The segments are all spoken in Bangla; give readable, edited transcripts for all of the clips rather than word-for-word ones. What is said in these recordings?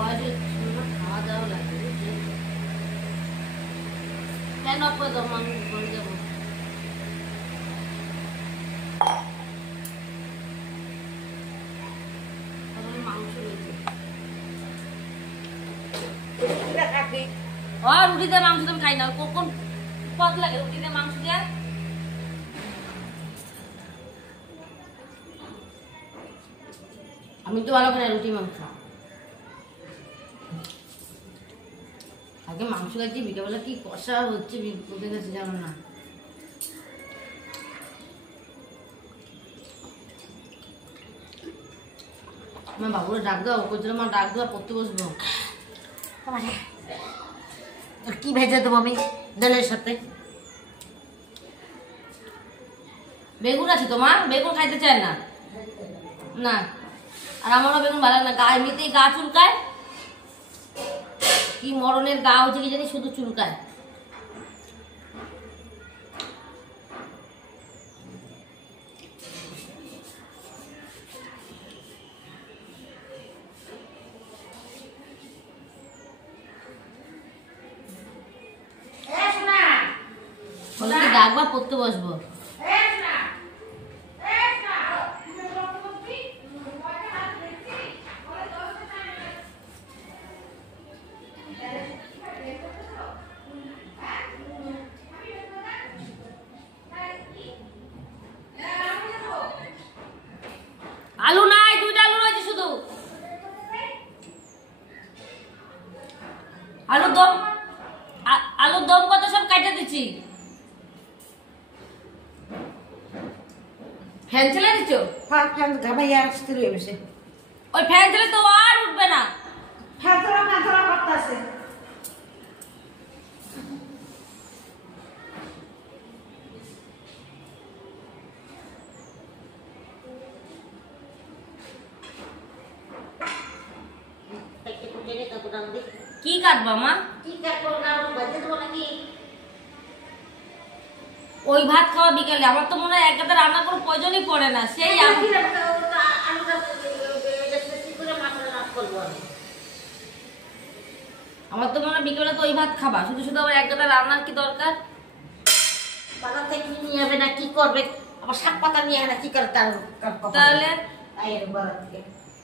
বয়সে খাওয়া দাওয়া লাগে কেন করে দেবো আমি বলে দেবো মাংস রয়েছে রুটি দিয়ে মাংস তুমি খাই না কোন পদ লাগে রুটি দিয়ে মাংস দিয়ে আমি তো ভালো খাই রুটি মাংস আগে মাংস খাচ্ছি বিকেলবেলা কি কষা হচ্ছে কোথায় গেছে জানো না আমার বাবুরা ডাক দাও কোথাও মা ডাক দেওয়া পড়তে বসবো কি ভেজে দেবো আমি ডালের সাথে বেগুন আছে তোমার বেগুন খাইতে চায় না না আর আমারও বেগুন ভালো না গা এমনিতেই গা চুলকায় কি মরণের গা হচ্ছে কি জানি শুধু চুলকায় ডাকবা পড়তে বসবো আলু নাই দুইটা আলু রয়েছে শুধু আলুর দম কত সব কাটা দিচ্ছি ফ্যান চালা দিচ্ছ হ্যাঁ ফ্যান ঘামাইয়া আসতে রয়ে বসে ওই ফ্যান চালে তো আর উঠবে না ফ্যান চালা করতে আছে কি কাটবা মা কি কাটবো না বাজে দেবো নাকি ওই ভাত খাওয়া বিকালে আমার তো মনে হয় এক গাদা রান্না কোনো প্রয়োজনই পড়ে না সেই আমার তো মনে হয় বিকেলে তো ওই ভাত খাবা শুধু শুধু আবার এক গাদা রান্নার কি দরকার বাজার থেকে নিয়ে যাবে না কি করবে আবার শাক পাতা নিয়ে না কি করে তাহলে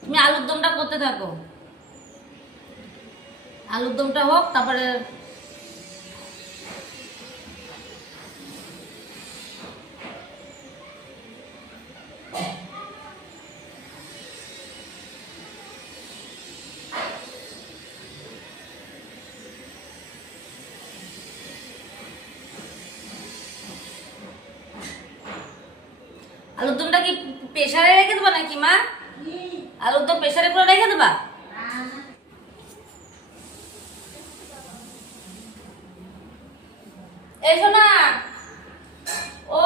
তুমি আলুর দমটা করতে থাকো আলুর দমটা হোক তারপরে আলুর দমটা কি প্রেসারে রেখে দেবা নাকি মা আলুর দম প্রেসারে পুরো রেখে দেবা এসো না ও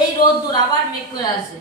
এই রোদ দূর আবার মেঘ করে আছে